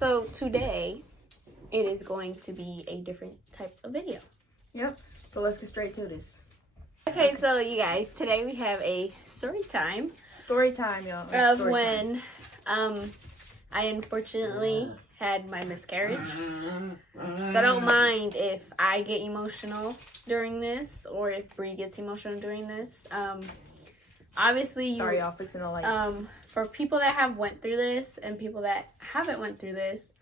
So today, it is going to be a different type of video. Yep. So let's get straight to this. Okay, so you guys, today we have a story time. Story time, y'all. Of Story when I unfortunately had my miscarriage. So don't mind if I get emotional during this or if Bree gets emotional during this. Obviously, Sorry, y'all, fixing the lights. For people that have went through this and people that haven't went through this,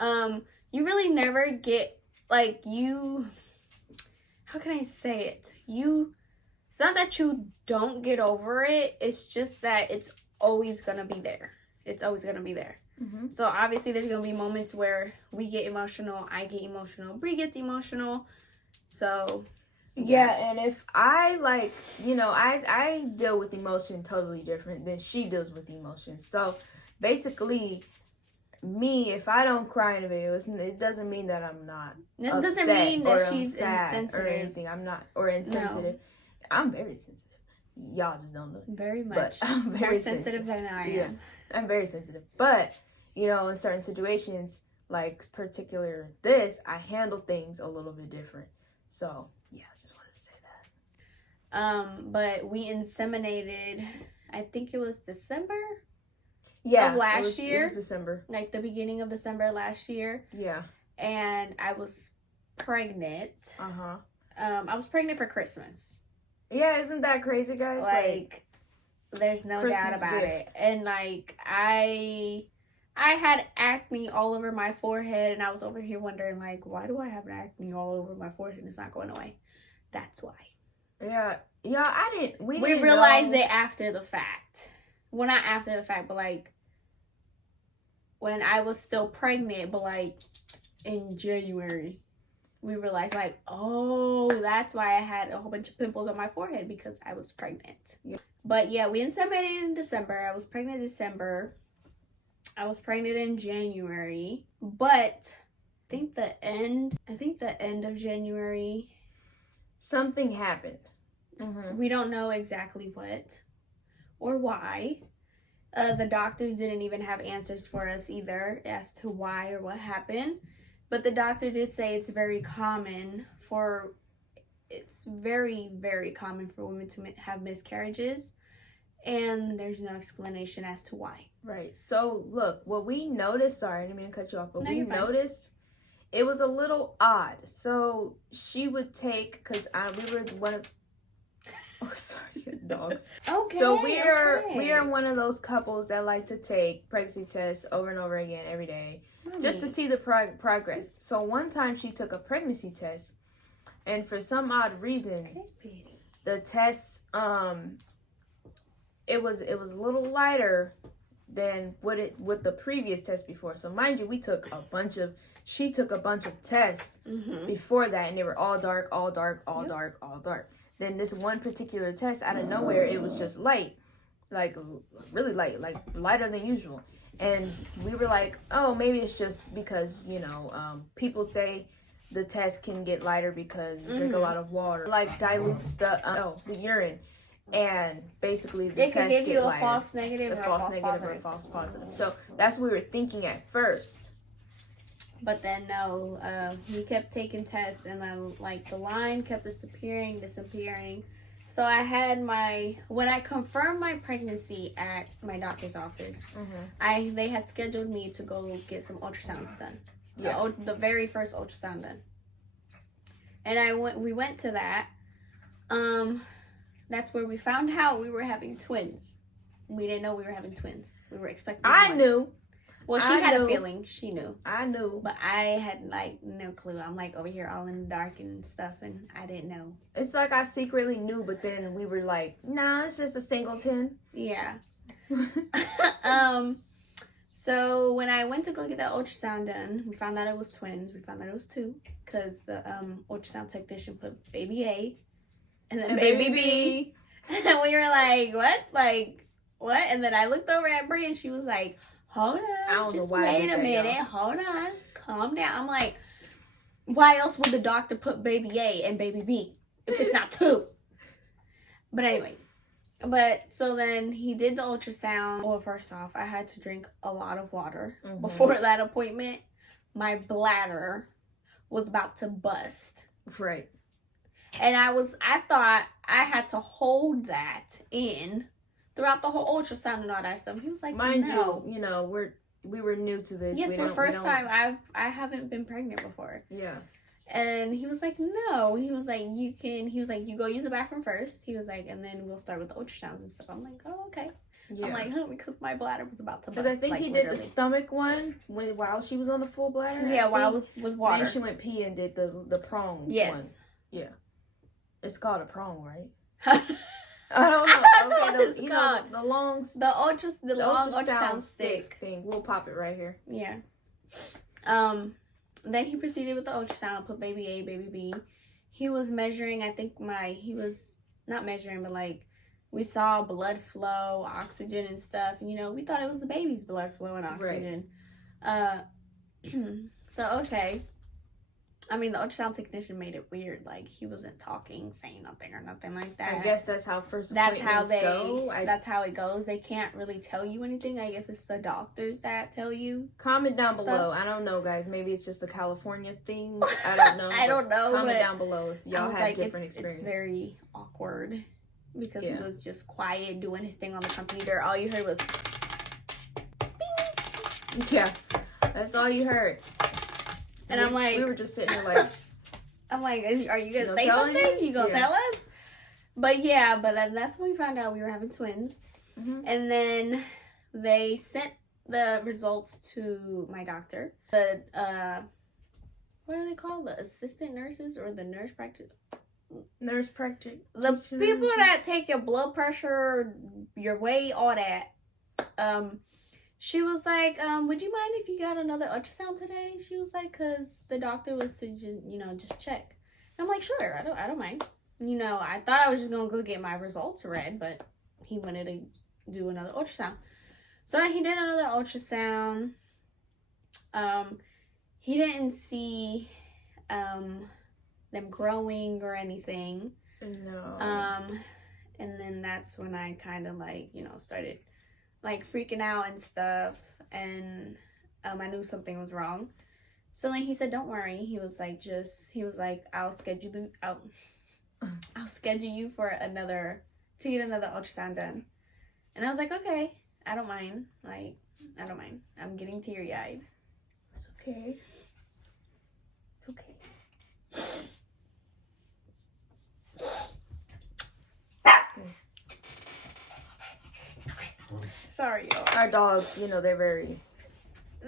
you really never get, like, how can I say it? It's not that you don't get over it, it's just that it's always gonna be there. It's always gonna be there. Mm-hmm. So obviously there's gonna be moments where we get emotional, I get emotional, Bree gets emotional. So yeah, and if I I deal with emotion totally different than she deals with emotion. So basically, me, if I don't cry in a video, it doesn't mean that I'm not. This upset doesn't mean that or she's sad insensitive or anything. I'm not, or insensitive. No. I'm very sensitive. Y'all just don't know. Very much. But I'm very more sensitive than I am. Yeah, I'm very sensitive. But in certain situations, like particular this, I handle things a little bit different. So yeah, I just wanted to say that. But we inseminated, I think it was December. Yeah, of last year. It was December. Like the beginning of December last year. Yeah. And I was pregnant. Uh-huh. I was pregnant for Christmas. Yeah, isn't that crazy, guys? Like there's no doubt about it. And like I had acne all over my forehead, and I was over here wondering, like, why do I have acne all over my forehead and it's not going away? That's why. Yeah. Yeah, we realized it after the fact. Well, not after the fact, but like when I was still pregnant, but like in January, we realized, like, oh, that's why I had a whole bunch of pimples on my forehead, because I was pregnant. Yeah. But yeah, we inseminated in December. I was pregnant in December. I was pregnant in January. But I think the end of January, something happened. Mm-hmm. We don't know exactly what or why. The doctors didn't even have answers for us either as to why or what happened. But the doctor did say it's very, very common for women to have miscarriages. And there's no explanation as to why. Right. So, look, what we noticed, sorry, I didn't mean to cut you off, but we noticed it was a little odd. So, she would take, because we were one of... Oh, sorry, dogs. Okay. So we are one of those couples that like to take pregnancy tests over and over again every day, just to see the progress. So one time she took a pregnancy test, and for some odd reason, the test it was a little lighter than what the previous test before. So mind you, she took a bunch of tests before that, and they were all dark, all dark, all dark, all dark. Then this one particular test, out of nowhere, it was just light, like really light, like lighter than usual. And we were like, oh, maybe it's just because, people say the test can get lighter because you drink a lot of water, like dilutes the urine. And basically the test can give you a lighter. false negative or a false positive. Or a false positive. So that's what we were thinking at first. But then no, we kept taking tests, and then like the line kept disappearing. So I had when I confirmed my pregnancy at my doctor's office, they had scheduled me to go get some ultrasounds done. Yeah. The very first ultrasound done. And we went to that. That's where we found out we were having twins. We didn't know we were having twins. We were expecting one. Knew. Well, she had a feeling. She knew. I knew. But I had, no clue. I'm, over here all in the dark and stuff, and I didn't know. It's like I secretly knew, but then we were like, nah, it's just a singleton. Yeah. So when I went to go get that ultrasound done, we found out it was twins. We found out it was two, because the ultrasound technician put baby A and then baby B. And we were like, what? What? And then I looked over at Brie, and she was like, hold on, I don't know why wait a minute, hold on, calm down. I'm like, why else would the doctor put baby A and baby B if it's not two? But anyways, But so then he did the ultrasound. Well, first off, I had to drink a lot of water before that appointment. My bladder was about to bust. Right. And I thought I had to hold that in throughout the whole ultrasound and all that stuff. He was like, mind no. you, we were new to this. Yes, for the first time I haven't been pregnant before. Yeah. And he was like, no. He was like, you go use the bathroom first. He was like, and then we'll start with the ultrasounds and stuff. I'm like, oh, okay. Yeah. I'm like, huh, because my bladder was about to bust. Because I think he did the stomach one while she was on the full bladder. Yeah, while I was with water. Then she went pee and did the prong one. Yeah. It's called a prong, right? I don't know. Okay, the long ultrasound stick thing. We'll pop it right here. Yeah. Then he proceeded with the ultrasound, put baby A, baby B. He was measuring, I think he was not measuring, but like we saw blood flow, oxygen and stuff. We thought it was the baby's blood flow and oxygen. Right. So, okay. I mean, the ultrasound technician made it weird. Like, he wasn't talking, saying nothing or nothing like that. I guess that's how first appointments go. That's how it goes. They can't really tell you anything. I guess it's the doctors that tell you. Comment down below. I don't know, guys. Maybe it's just a California thing. I don't know. I don't know. Comment down below if y'all have different experiences. It's very awkward because he was just quiet, doing his thing on the computer. All you heard was... Bing! Yeah. That's all you heard. And I'm like... We were just sitting there like... I'm like, are you going to say something? You going to tell us? But yeah, that's when we found out we were having twins. Mm-hmm. And then they sent the results to my doctor. The, what are they called? The assistant nurses or the nurse practitioner? Nurse practitioner. The people that take your blood pressure, your weight, all that. She was like, would you mind if you got another ultrasound today? She was like, because the doctor was to just check. I'm like, sure, I don't mind. I thought I was just going to go get my results read, but he wanted to do another ultrasound. So he did another ultrasound. He didn't see them growing or anything. No. And then that's when I kind of started freaking out and stuff, and I knew something was wrong. So then he said, don't worry. He was like, I'll schedule you for to get another ultrasound done. And I was like, okay, I don't mind. I don't mind. I'm getting teary-eyed. It's okay. It's okay. Sorry, y'all. Our dogs, they're very...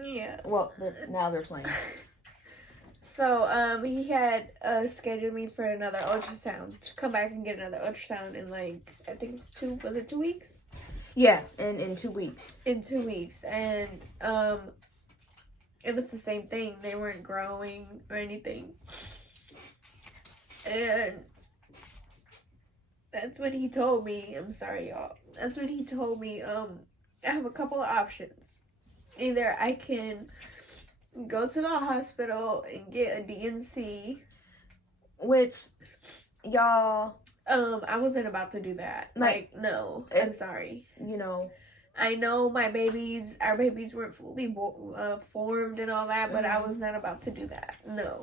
Yeah. Well, now they're playing. So, he had scheduled me for another ultrasound. To come back and get another ultrasound in, I think it's 2 weeks? Yeah, in 2 weeks. In 2 weeks. And, it was the same thing. They weren't growing or anything. And that's when he told me, I'm sorry, y'all. That's when he told me, I have a couple of options. Either I can go to the hospital and get a DNC, which, y'all, I wasn't about to do that. No, I'm sorry. I know our babies weren't fully formed and all that, but I was not about to do that. No.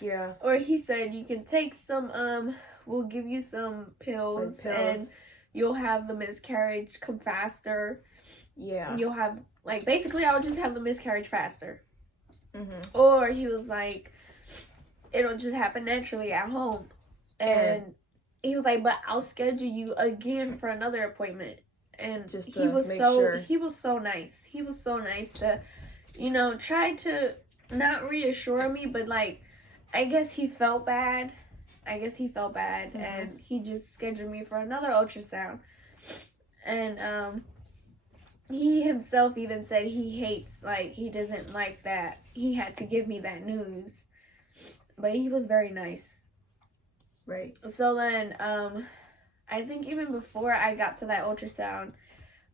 Yeah. Or he said, you can take some, we'll give you some pills. And you'll have the miscarriage come faster. Yeah. You'll have, basically I would just have the miscarriage faster. Mm-hmm. Or he was like, it'll just happen naturally at home. And he was like, but I'll schedule you again for another appointment. And he was so nice. He was so nice to, try to not reassure me, but I guess he felt bad. Mm-hmm. And he just scheduled me for another ultrasound. And he himself even said he hates, he doesn't like that he had to give me that news. But he was very nice. Right. So then, I think even before I got to that ultrasound,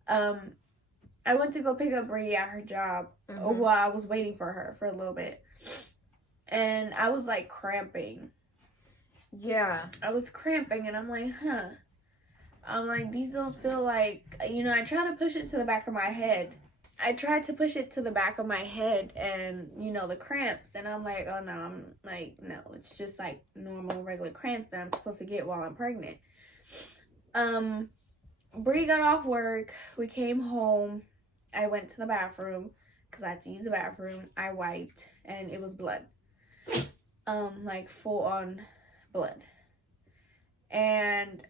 I went to go pick up Bree at her job while I was waiting for her for a little bit. And I was cramping. Yeah. I was cramping and I'm like, I'm like, these don't feel like, you know, I try to push it to the back of my head. I tried to push it to the back of my head and, you know, the cramps. And I'm like, oh, no, I'm like, no, it's just like normal, regular cramps that I'm supposed to get while I'm pregnant. Bree got off work. We came home. I went to the bathroom because I had to use the bathroom. I wiped and it was blood. Like full on blood. And,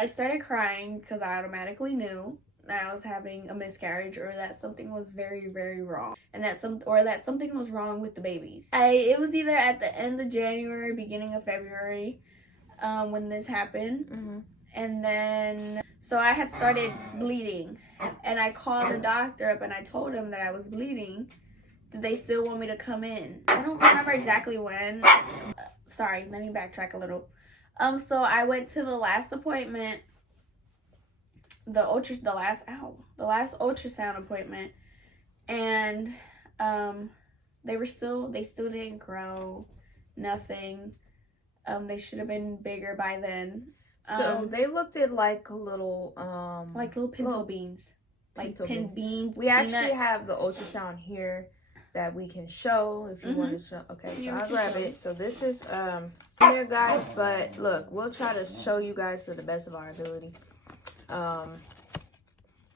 I started crying because I automatically knew that I was having a miscarriage or that something was very, very wrong. And that something was wrong with the babies. It was either at the end of January, beginning of February, when this happened. Mm-hmm. And then, so I had started bleeding. And I called the doctor up and I told him that I was bleeding. Did they still want me to come in? I don't remember exactly when. Sorry, let me backtrack a little. So I went to the last appointment, the last ultrasound appointment, and they still didn't grow, nothing. They should have been bigger by then. So they looked at like little pinto beans, like pinto beans. We actually have the ultrasound here that we can show if you want to show. Okay, so I'll grab it. So this is there, guys, but look, we'll try to show you guys to the best of our ability.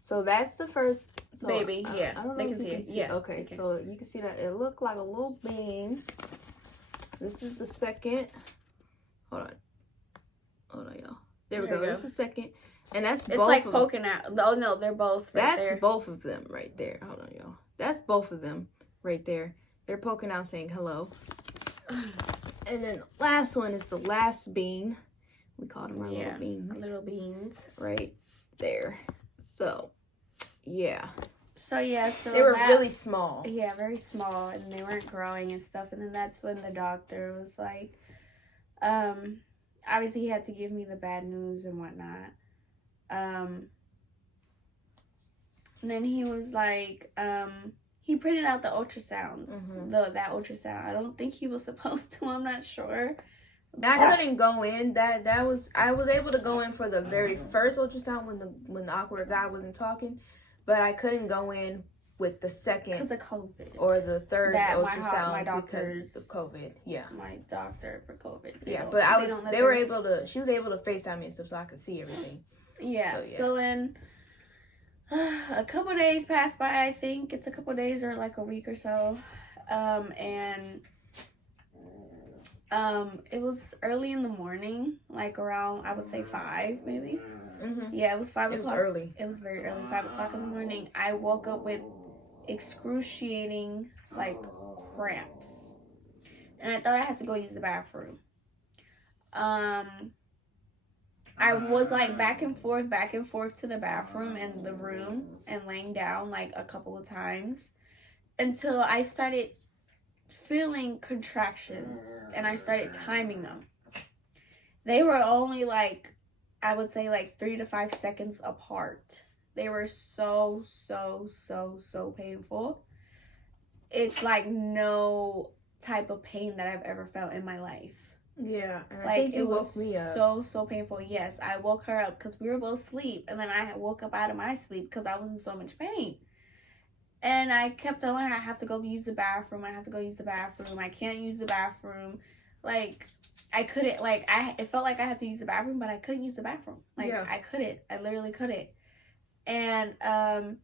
So that's the first baby. Yeah, I don't know they if can see it. Yeah, okay, so you can see that it looked like a little bean. This is the second. Hold on, y'all. There we go. This is the second, and that's it's both like of poking out. Oh no, they're both. Right that's there. Both of them right there. Hold on, y'all. That's both of them right there. They're poking out, saying hello. And then last one is the last bean. We call them our little beans. Little beans. Right there. So, yeah. So they were really small. Yeah, very small, and they weren't growing and stuff. And then that's when the doctor was like, obviously he had to give me the bad news and whatnot. And then he was like, he printed out the ultrasounds, that ultrasound. I don't think he was supposed to. I'm not sure. I couldn't go in. I was able to go in for the very first ultrasound when the awkward guy wasn't talking, but I couldn't go in with the second because of COVID or the third ultrasound my doctor's because of COVID. Yeah, my doctor for COVID. Yeah, but she was able to FaceTime me and stuff so I could see everything. Yeah. So then a couple days passed by. I think it's a couple days or like a week or so, and it was early in the morning, like around, I would say 5 maybe. Yeah, it was 5 o'clock. It was early. It was very early, 5 o'clock in the morning. I woke up with excruciating like cramps, and I thought I had to go use the bathroom. I was like back and forth to the bathroom and the room and laying down like a couple of times until I started feeling contractions and I started timing them. They were only like, I would say like 3 to 5 seconds apart. They were so painful. It's like no type of pain that I've ever felt in my life. Yeah, and like I think it was woke me up. so painful. Yes, I woke her up because we were both asleep, and then I woke up out of my sleep because I was in so much pain. And I kept telling her I have to go use the bathroom. I can't use the bathroom. Like I couldn't. Like it felt like I had to use the bathroom, but I couldn't use the bathroom. Like I couldn't. I literally couldn't. And I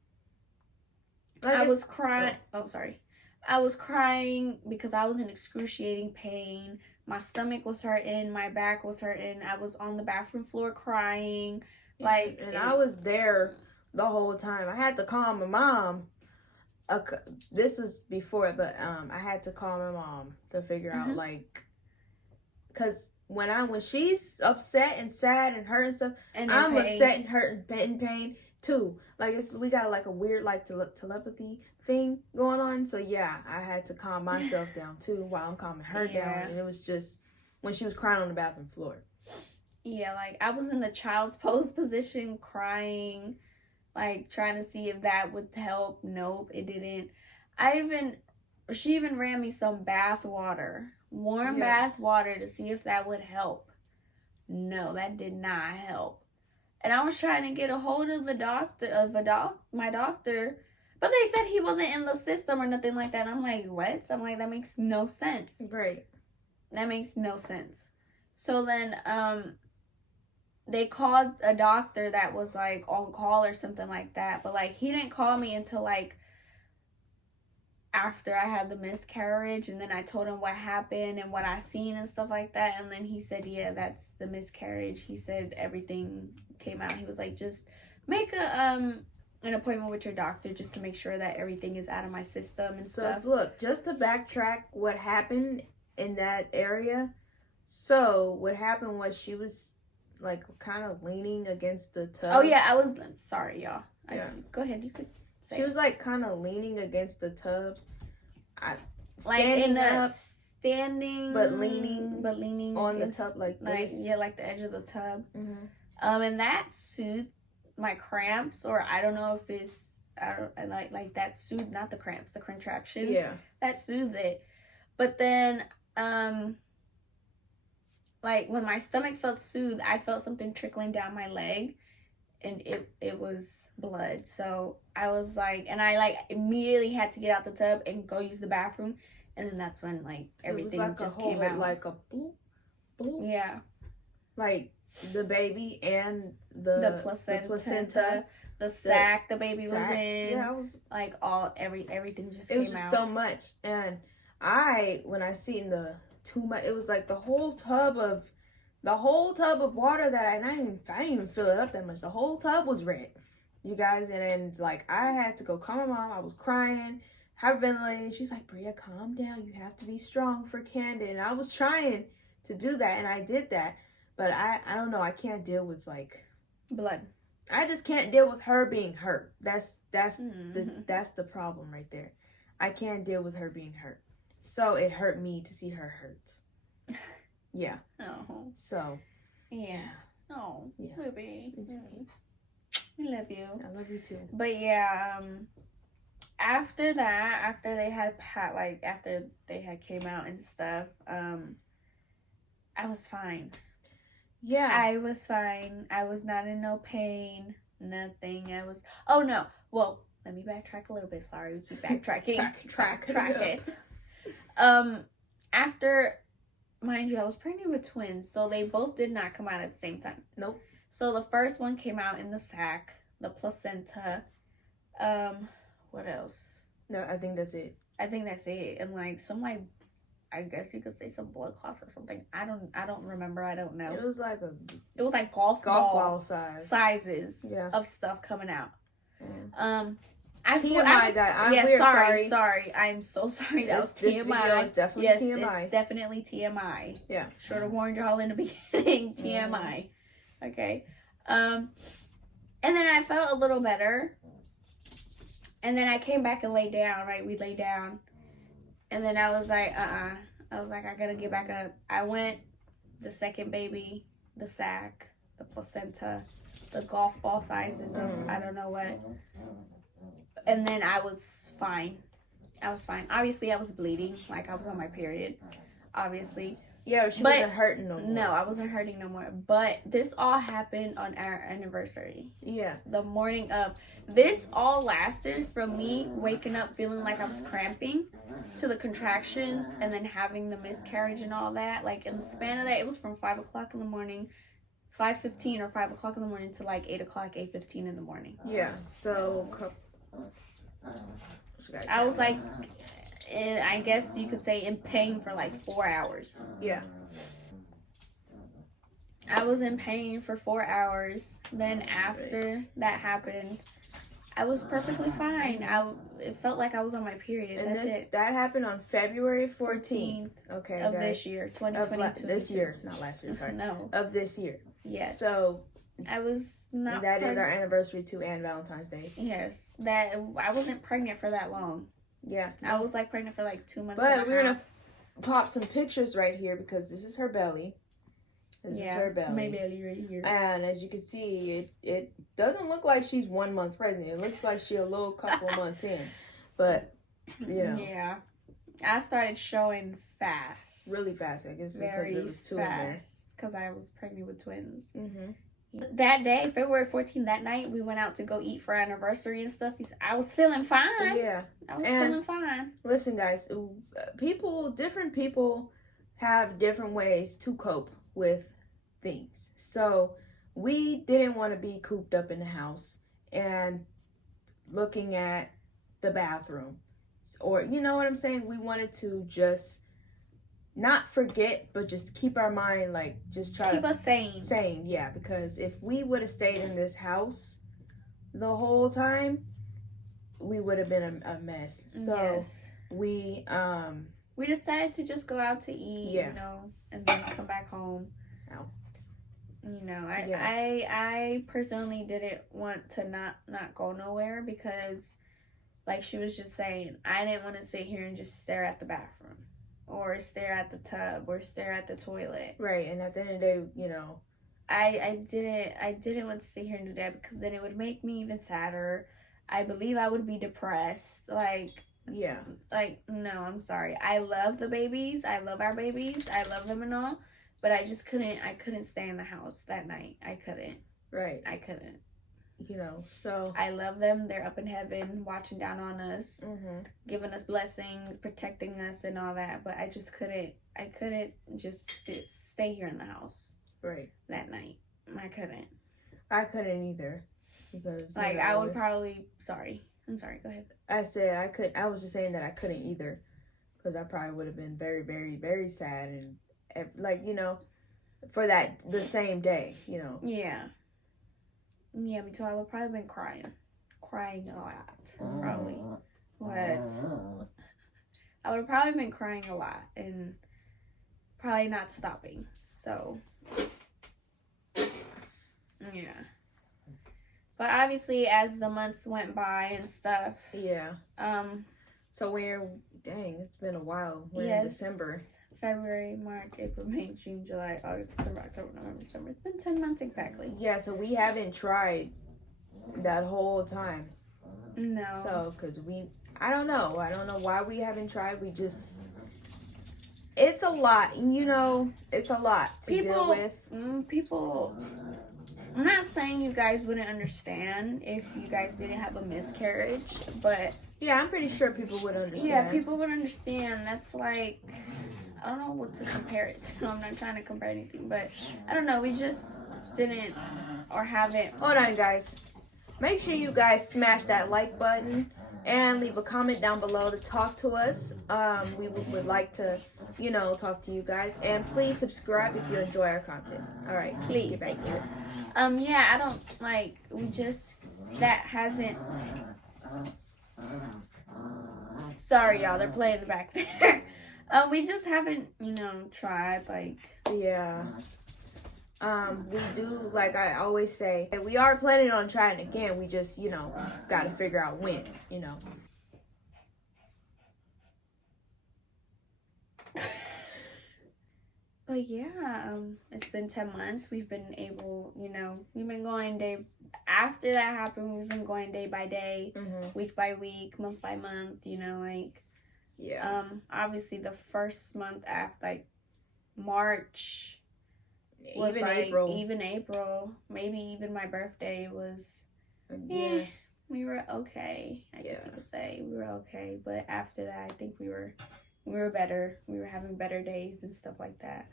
was crying. Oh, sorry. I was crying because I was in excruciating pain. My stomach was hurting. My back was hurting. I was on the bathroom floor crying. I was there the whole time. I had to call my mom. This was before, but I had to call my mom to figure out because when she's upset and sad and hurt and stuff, and I'm upset and hurt and in pain too. Like we got like a weird like telepathy thing going on. So yeah, I had to calm myself down too while I'm calming her down. And it was just when she was crying on the bathroom floor. Yeah, like I was in the child's pose position crying, like trying to see if that would help. Nope, it didn't. She even ran me some bath water, warm bath water to see if that would help. No, that did not help. And I was trying to get a hold of my doctor, but they said he wasn't in the system or nothing like that. And I'm like, what? I'm like, that makes no sense. Right. That makes no sense. So then, they called a doctor that was like on call or something like that, but like he didn't call me until like after I had the miscarriage, and then I told him what happened and what I seen and stuff like that, and then he said, yeah, that's the miscarriage. He said everything came out. He was like, just make an appointment with your doctor just to make sure that everything is out of my system and stuff. So look, just to backtrack what happened in that area. So what happened was she was like kind of leaning against the tub. Oh yeah, I was sorry, y'all. Go ahead, you could say she was like kind of leaning against the tub. Standing but leaning on the tub like this. Yeah, like the edge of the tub. Mm-hmm. And that soothed my cramps, or I don't know if it's like that soothed, not the cramps, the contractions. Yeah, that soothed it. But then like when my stomach felt soothed, I felt something trickling down my leg, and it was blood. So I was like, and I like immediately had to get out the tub and go use the bathroom, and then that's when like everything like just came out like a bloop, bloop. Yeah, like the baby and the placenta, the sac the baby was in. Yeah, it was like everything just came out. It was just so much, and when I seen the too much, it was like the whole tub of water that I didn't even fill it up that much. The whole tub was red, you guys. And then like I had to go call my mom. I was crying, hyperventilating. She's like, Bria, calm down, you have to be strong for Camden. And I was trying to do that, and I did that, but I don't know, I can't deal with like blood. I just can't deal with her being hurt. That's the problem right there. I can't deal with her being hurt. So it hurt me to see her hurt. Yeah. Oh. So. Yeah. Oh. Yeah. Baby. We love you. I love you too. But yeah, after that, after they had came out and stuff, I was fine. Yeah. I was fine. I was not in no pain. Nothing. Oh no. Well, let me backtrack a little bit. Sorry, we keep backtracking. Track it. After, mind you, I was pregnant with twins, so they both did not come out at the same time. Nope. So the first one came out in the sac, the placenta. What else? No, I think that's it. And like some like, I guess you could say some blood clots or something. I don't remember. I don't know. It was like golf ball sizes of stuff coming out. Mm. Sorry. I'm so sorry. That was TMI. This video is definitely TMI. It's definitely TMI. Yeah. Should have warned y'all in the beginning. TMI. Okay. And then I felt a little better. And then I came back and laid down, right? We lay down. And then I was like, I was like, I gotta get back up. I went, the second baby, the sac, the placenta, the golf ball sizes of I don't know what. And then I was fine. Obviously, I was bleeding. Like, I was on my period. Obviously. Yeah, she wasn't hurting no more. No, I wasn't hurting no more. But this all happened on our anniversary. Yeah. The morning of. This all lasted from me waking up feeling like I was cramping to the contractions and then having the miscarriage and all that. Like, in the span of that, it was from 5 o'clock in the morning, 5:15 or 5 o'clock in the morning to like 8 o'clock, 8:15 in the morning. Yeah, so I was like, I guess you could say in pain for like 4 hours. Yeah. I was in pain for 4 hours. Then after that happened, I was perfectly fine. It felt like I was on my period. And that happened on February 14th. Okay, of this year, 2022. This year, not last year. Sorry. No. Of this year. Yes. So I was not. That is our anniversary too, and Valentine's Day. Yes, that I wasn't pregnant for that long. Yeah, I was like pregnant for like 2 months. But we're gonna pop some pictures right here because this is her belly. This is her belly. My belly right here. And as you can see, it doesn't look like she's 1 month pregnant. It looks like she's a little couple months in. But you know. Yeah, I started showing fast. Really fast, I guess, because it was 2 of them. because I was pregnant with twins. Mm-hmm. That day, February 14th, that night, we went out to go eat for our anniversary and stuff. I was feeling fine. Yeah. I was feeling fine. Listen, guys, different people have different ways to cope with things. So we didn't want to be cooped up in the house and looking at the bathroom. Or, you know what I'm saying? We wanted to just not forget, but just keep our mind, like, just try keep to us sane. Sane, yeah, because if we would have stayed in this house the whole time, we would have been a mess. So yes. we decided to just go out to eat, yeah. you know, and then come back home. Oh. You know, I personally didn't want to not go nowhere because, like she was just saying, I didn't want to sit here and just stare at the bathroom or stare at the tub or stare at the toilet. Right, and at the end of the day, you know, I didn't want to sit here and do that because then it would make me even sadder. I believe I would be depressed. Like, yeah. Like, no, I'm sorry. I love the babies. I love our babies. I love them and all. But I just couldn't stay in the house that night. I couldn't. Right. I couldn't. You know, so. I love them. They're up in heaven, watching down on us, mm-hmm. giving us blessings, protecting us and all that. But I just couldn't. I couldn't just stay here in the house. Right. That night. I couldn't. I couldn't either. Because, like, you know, I would probably. Sorry. I'm sorry. Go ahead. I said I was just saying that I couldn't either. Because I probably would have been very, very, very sad. And, like, you know, for the same day, you know. Yeah. Yeah, me too. I would probably been crying a lot, probably. But I would have probably been crying a lot and probably not stopping. So, yeah. But obviously, as the months went by and stuff. Yeah. So it's been a while. We're in December. February, March, April, May, June, July, August, September, October, November, December. It's been 10 months exactly. Yeah, so we haven't tried that whole time. No. So, because I don't know why we haven't tried. It's a lot, you know, it's a lot to deal with. People, I'm not saying you guys wouldn't understand if you guys didn't have a miscarriage, but. Yeah, I'm pretty sure people would understand. Yeah, people would understand. That's like, I don't know what to compare it to. I'm not trying to compare anything, but I don't know. We just didn't or haven't. Hold on, guys. Make sure you guys smash that like button and leave a comment down below to talk to us. We would like to, you know, talk to you guys. And please subscribe if you enjoy our content. All right, please. Get back to it. Yeah, I don't like. That hasn't. Sorry, y'all. They're playing in the back there. We just haven't, you know, tried, like. Yeah. We do, like I always say, we are planning on trying again. We just, you know, got to figure out when, you know. But yeah, it's been 10 months. We've been able, you know, we've been going after that happened, we've been going day by day, week by week, month by month, you know, like. Yeah. Obviously the first month after, like, March was even like, April, maybe even my birthday was, yeah. We were okay, I guess you could say. We were okay, but after that, I think we were better. We were having better days and stuff like that.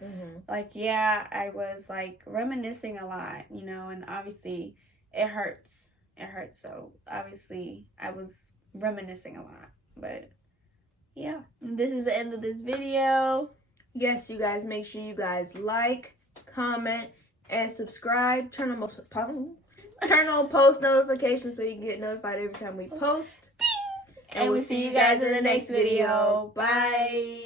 Like, yeah, I was, like, reminiscing a lot, you know, and obviously it hurts. So obviously I was reminiscing a lot, but yeah, this is the end of this video. Yes, you guys, make sure you guys like, comment, and subscribe. Turn on post notifications so you can get notified every time we post. And we'll see you guys in the next video. Bye.